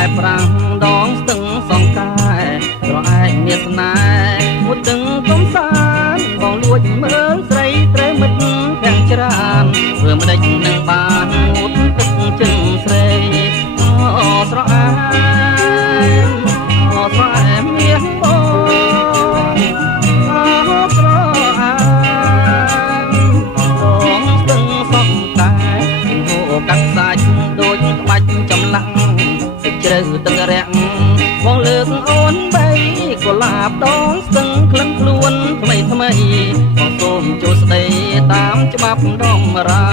ែប្រាំងដងស្ទឹងសងកែត្រឯកមានស្នេហ៍មួយទឹងកំសាន្តបងលួចមើលស្រីត្រូវមិត្តទាំងច្រើនធ្វើមិនដេចនឹងបានងូតទឹកជើងស្រីអូស្រអែមអូស្រអែមមាសបងអូស្រអែមដងស្ទឹងសងកែហូរកាត់សាច់ដូចក្បាច់ចម្លាំងទឹកជ្រៅទឹករាក់បងលើកអូនបីកុលាបដងស្ទឹងក្លិនខ្លួនថ្មីបងសូមចូលស្ដីតាមច្បាប់ដំរា